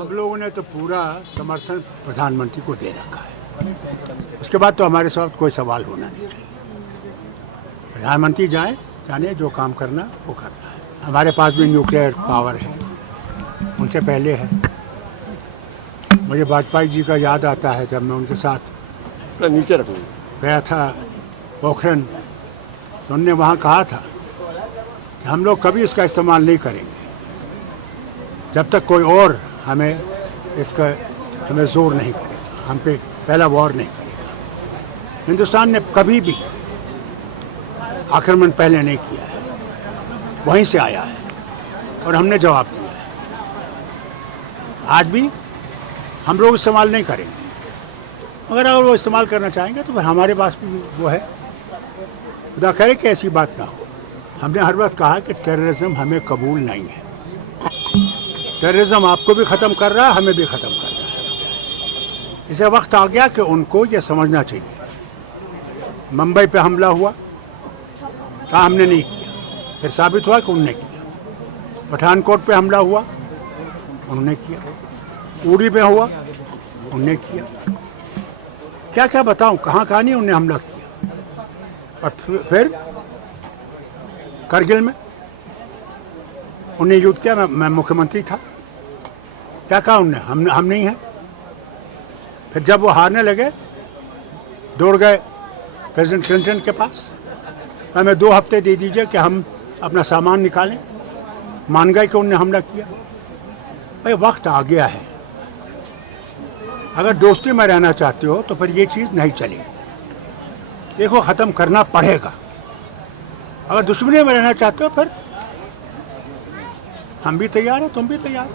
हम लोगों ने तो पूरा समर्थन प्रधानमंत्री को दे रखा है। उसके बाद तो हमारे साथ कोई सवाल होना नहीं चाहिए। प्रधानमंत्री जाने जो काम करना वो करना है। हमारे पास भी न्यूक्लियर पावर है, उनसे पहले है। मुझे वाजपेयी जी का याद आता है जब मैं उनके साथ नीचे रखो गया था पोखरण, तो उन्होंने वहाँ कहा था कि हम लोग कभी इसका इस्तेमाल नहीं करेंगे जब तक कोई और हमें जोर नहीं करेगा, हम पे पहला वॉर नहीं करेगा। हिंदुस्तान ने कभी भी आक्रमण पहले नहीं किया है, वहीं से आया है और हमने जवाब दिया है। आज भी हम लोग इस्तेमाल नहीं करेंगे, अगर वो इस्तेमाल करना चाहेंगे तो फिर हमारे पास भी वो है। खुदा करे कि ऐसी बात ना हो। हमने हर वक्त कहा कि टेररिज्म हमें कबूल नहीं है। टेररिज्म आपको भी ख़त्म कर रहा है, हमें भी ख़त्म कर रहा है। इसे वक्त आ गया कि उनको ये समझना चाहिए। मुंबई पे हमला हुआ, कहा हमने नहीं किया, फिर साबित हुआ कि उन्होंने किया। पठानकोट पे हमला हुआ, उन्होंने किया। उड़ी पे हुआ, उन्होंने किया। क्या क्या बताऊं, कहाँ नहीं उन्होंने हमला किया। और फिर करगिल में उन्हें युद्ध किया। मैं मुख्यमंत्री था, क्या कहा उन्होंने, हम नहीं हैं। फिर जब वो हारने लगे, दौड़ गए प्रेसिडेंट क्लिंटन के पास, हमें 2 हफ्ते दे दीजिए कि हम अपना सामान निकालें। मान गए कि उन्होंने हमला किया। भाई वक्त आ गया है। अगर दोस्ती में रहना चाहते हो तो फिर ये चीज़ नहीं चलेगी, देखो ख़त्म करना पड़ेगा। अगर दुश्मनी में रहना चाहते हो फिर हम भी तैयार हैं, तुम भी तैयार हो।